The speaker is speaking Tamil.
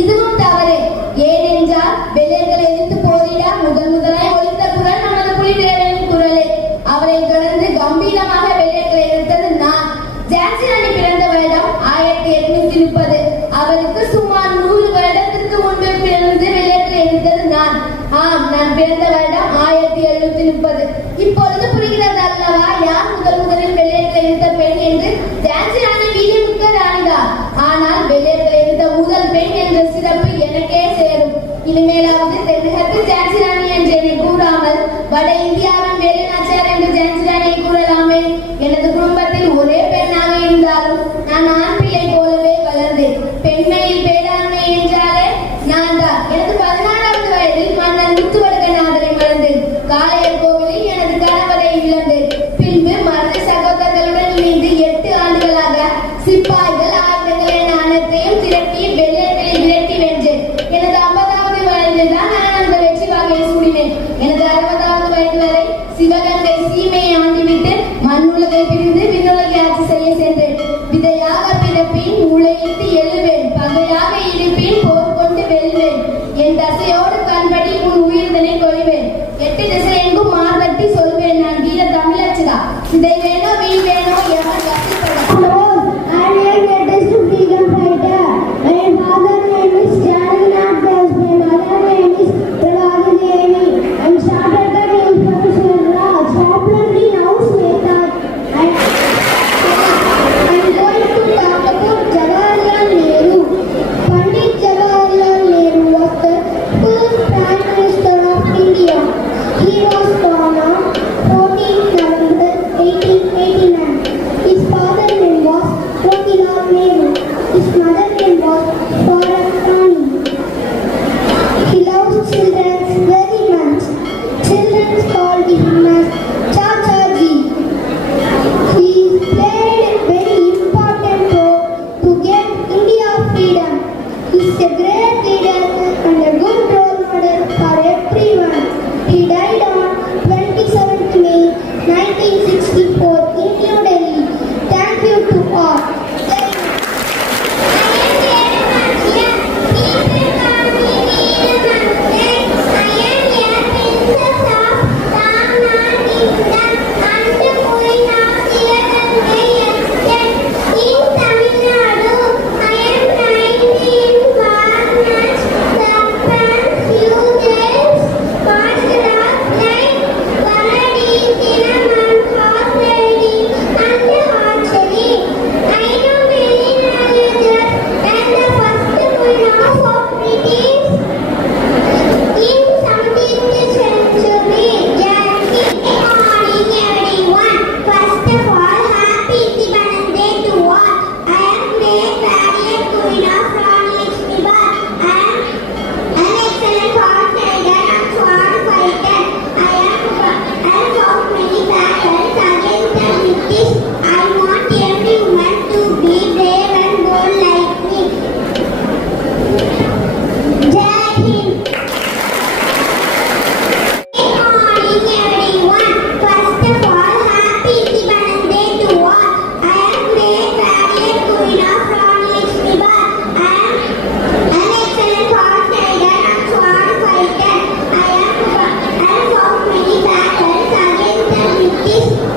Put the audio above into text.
இதுவும் தவறு. ஏனென்றால் வெள்ளையர்கள் எதிர்த்து போரிட முதல் முதலாய் ஒழித்த குரல் நமது புலிவீரரின் குரலே. அவரை தொடர்ந்து கம்பீரமாக வெள்ளையர்களை எதிர்த்தது நான். ஜான்சன் அணி பிறந்த வருடம் ஆயிரத்தி எட்நூத்தி முப்பது. அவருக்கு சுமார் நூறு வருடத்திற்கு முன்பு பிறந்து வெள்ளையர்களை எதிர்த்தது நான். ஆம் நான் பிறந்த வருடம் ஆயிரத்தி எழுநூத்தி முப்பது. இனிமேலாவது தென்னிகத்து ஜான்சிராணி என்று என்னை கூறாமல் வட இந்தியாவின் வேலுநாச்சியார் என்று ஜான்சிராணியை கூறலாமே. எனது குடும்பத்தில் ஒரே பெண்ணாக இருந்தாலும் நான் ஆண் பிள்ளை போலவே வளர்ந்தேன். பெண்மையில் பேராண்மை என்றாலே நான் தான். எனது பதினாறாவது வயதில் நான் மன்னன் முத்துவடுகநாதரை மறந்தேன் காளையர் கோவிலில் எனது கணவரை இழந்தேன். பிரிந்து விண்ணுலகை ஆட்சி செய்ய சென்றேன். விதையாக பிறப்பின் உழைத்து எழுவேன். பகையாக இருப்பின் போர் கொண்டு வெல்வேன். என் தசையோடு கண்படி உன் உயிர்தனை கொள்வேன். எட்டு திசை எங்கும் மார்கட்டி சொல்வேன் நான் வீர தமிழச்சிதா. இதை வேணோ வீ வேணோ எவன் This